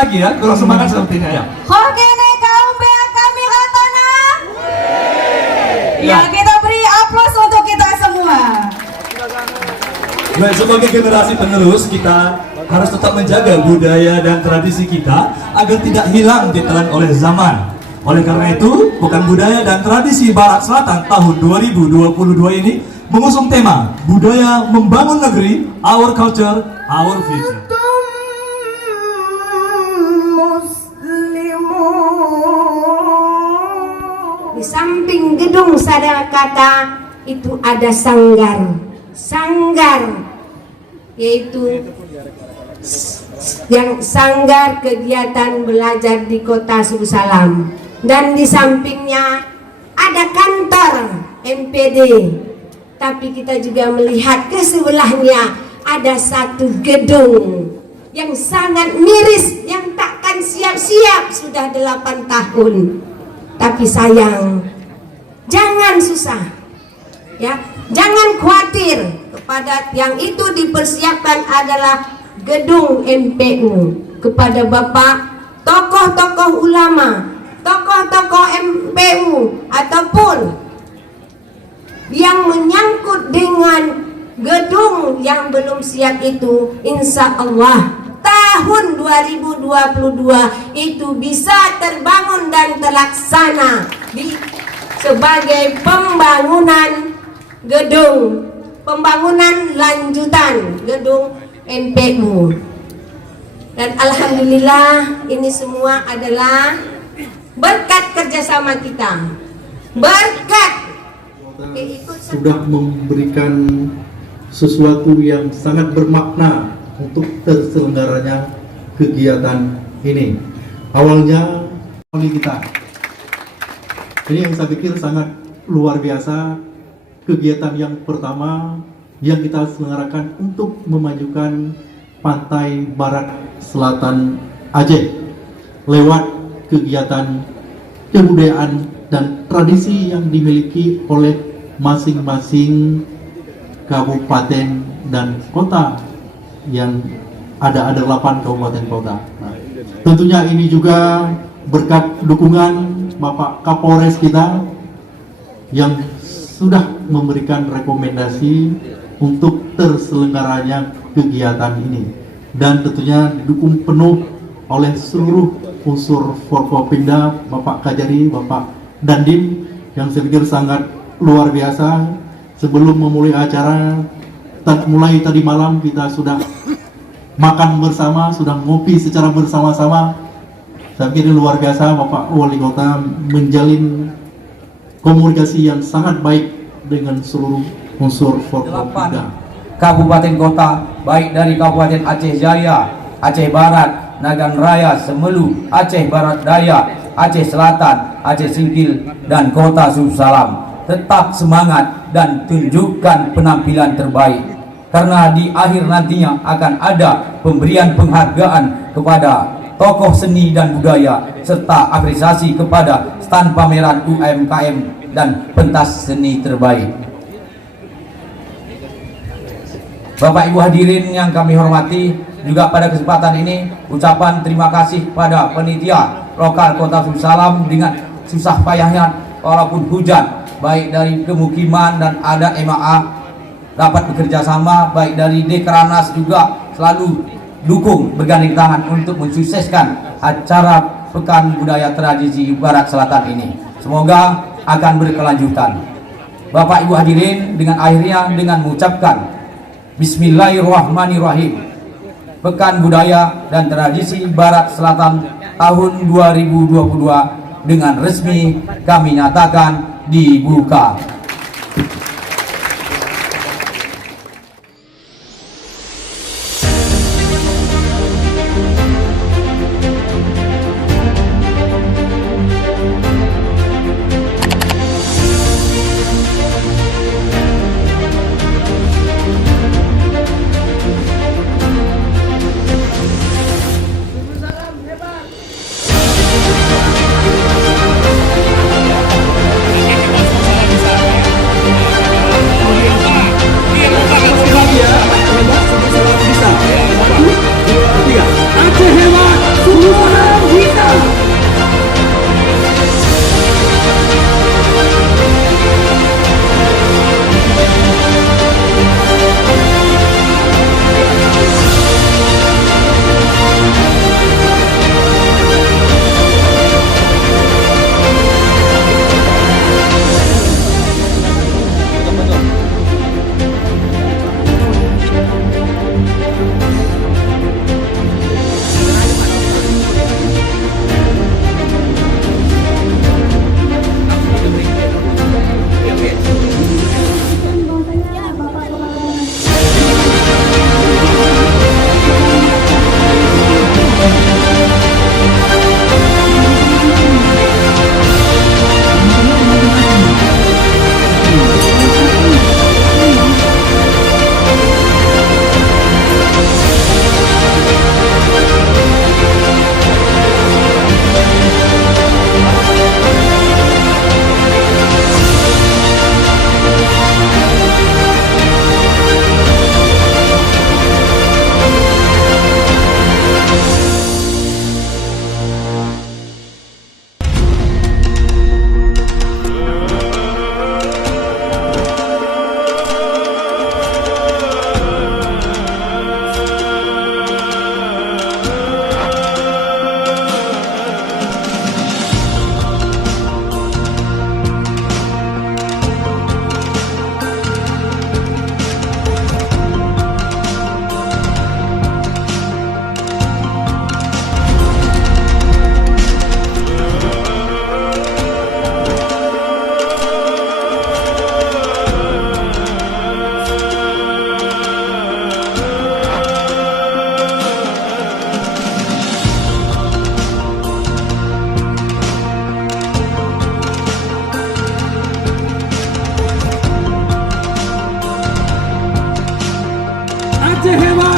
lagi ya, kurang semangat sepertinya ya. Hokene kaum bea kami katana. Ya. Ya, kita beri aplaus untuk kita semua. Baik, sebagai generasi penerus kita harus tetap menjaga budaya dan tradisi kita agar tidak hilang ditelan oleh zaman. Oleh karena itu, Pekan Budaya dan Tradisi Barat Selatan tahun 2022 ini mengusung tema Budaya Membangun Negeri, Our Culture, Our Future. Di samping gedung Sadakata itu ada sanggar. Sanggar yaitu yang sanggar kegiatan belajar di Kota Subusalam, dan di sampingnya ada kantor MPD. Tapi kita juga melihat ke sebelahnya ada satu gedung yang sangat miris, yang takkan siap-siap sudah 8 tahun. Tapi sayang, jangan susah ya, jangan khawatir. Kepada yang itu dipersiapkan adalah gedung MPU. Kepada Bapak tokoh-tokoh ulama, tokoh-tokoh MPU ataupun yang menyangkut dengan gedung yang belum siap itu, insya Allah tahun 2022 itu bisa terbangun dan terlaksana sebagai pembangunan gedung, pembangunan lanjutan gedung MPU. Dan alhamdulillah ini semua adalah berkat kerjasama kita, berkat sudah memberikan sesuatu yang sangat bermakna untuk terselenggaranya kegiatan ini. Awalnya kita ini yang saya pikir sangat luar biasa, kegiatan yang pertama yang kita selenggarakan untuk memajukan pantai barat selatan Aceh lewat kegiatan kebudayaan dan tradisi yang dimiliki oleh masing-masing kabupaten dan kota yang ada 8 kabupaten kota. Nah, tentunya ini juga berkat dukungan Bapak Kapolres kita yang sudah memberikan rekomendasi untuk terselenggaranya kegiatan ini, dan tentunya didukung penuh oleh seluruh unsur Forkopimda, Bapak Kajari, Bapak Dandim, yang saya pikir sangat luar biasa. Sebelum memulai acara, mulai tadi malam kita sudah makan bersama, sudah ngopi secara bersama-sama. Saya pikir luar biasa, Bapak Wali Kota menjalin komunikasi yang sangat baik dengan seluruh unsur Forkopimda. Kabupaten kota, baik dari Kabupaten Aceh Jaya, Aceh Barat, Nagan Raya, Semelu, Aceh Barat Daya, Aceh Selatan, Aceh Singkil, dan Kota Subusalam. Tetap semangat dan tunjukkan penampilan terbaik, karena di akhir nantinya akan ada pemberian penghargaan kepada tokoh seni dan budaya serta apresiasi kepada stand pameran UMKM dan pentas seni terbaik. Bapak Ibu hadirin yang kami hormati, juga pada kesempatan ini ucapan terima kasih pada panitia lokal Kota Subusalam dengan susah payahnya walaupun hujan, baik dari kemukiman dan ada MAA dapat bekerja sama, baik dari Dekranas juga selalu dukung bergandeng tangan untuk mensukseskan acara Pekan Budaya Tradisi Barat Selatan ini. Semoga akan berkelanjutan. Bapak Ibu hadirin, dengan akhirnya dengan mengucapkan Bismillahirrahmanirrahim, Pekan Budaya dan Tradisi Barat Selatan tahun 2022 dengan resmi kami nyatakan dibuka. Aceh hebat.